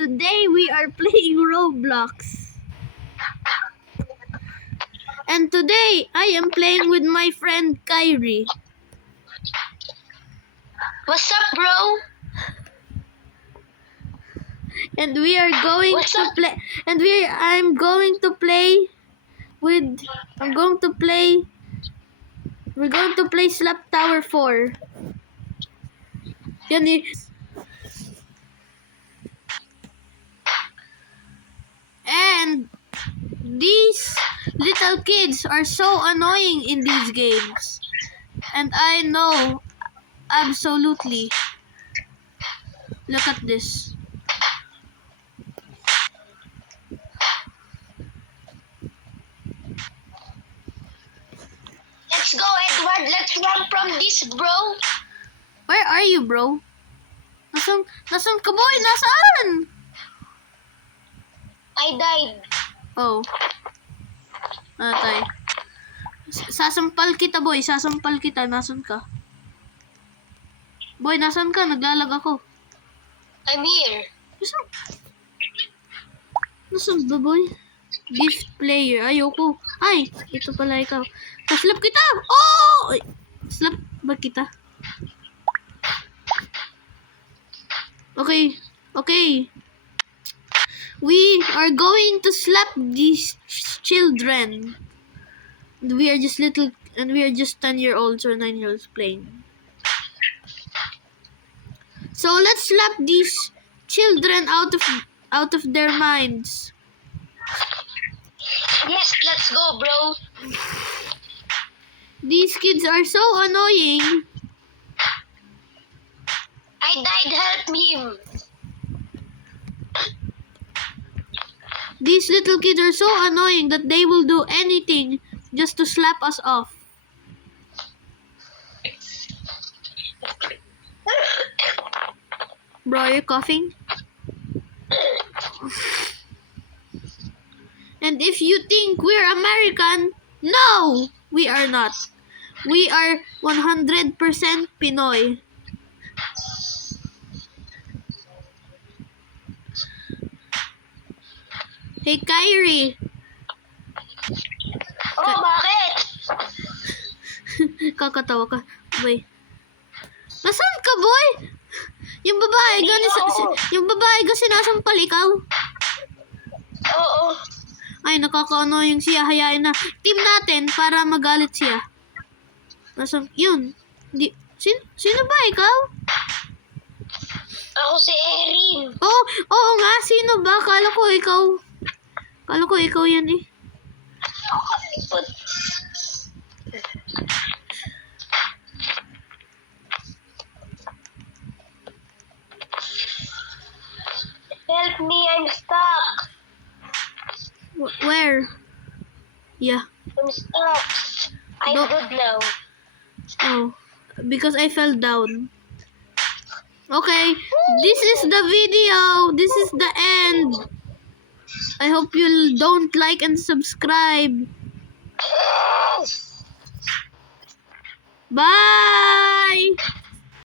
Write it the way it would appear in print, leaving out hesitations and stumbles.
today we are playing Roblox. And today I am playing with my friend Kyrie. What's up, bro? And we are going What's to up? play. And I'm going to play with. I'm going to play. We're going to play Slap Tower 4. Yan eh. And these little kids are so annoying in these games. And I know absolutely. Look at this. Let's go, Edward. Let's run from this, bro. Where are you, bro? Nasaan ka, boy? Nasaan? I died. Oh. Atay. Sasampal kita, boy. Sasampal kita. Nasaan ka? Boy, nasaan ka? Naglalag ako. I'm here. Nasaan ba, boy? Gift player. Ayoko. Ay, ito pala ikaw. Slap kita! Oh! Ay, slap ba kita? Okay. Okay. We are going to slap these children. And we are just 10-year-olds or 9-year-olds playing. So let's slap these children out of their minds. Yes, let's go, bro. These kids are so annoying. I died. Help him. These little kids are so annoying that they will do anything just to slap us off. Bro, are you coughing? And if you think we're American, no, we are not. We are 100% Pinoy. Hey, Kyrie. Oh, bakit? Kakatawa ka. Boy. Nasaan ka, boy? Yung babae ka sinasampal ikaw. Oo. Ay, nakakaano yung siya. Hayain na. Team natin para magalit siya. Nasaan? Yun. Sino ba ikaw? Ako si Erin. Oh, oo nga. Sino ba? Kala ko ikaw yan eh. Help me, I'm stuck. Where? Yeah. I'm stuck. I'm No. good now. Oh, because I fell down. Okay, this is the video. This is the end. I hope you don't like and subscribe. Bye!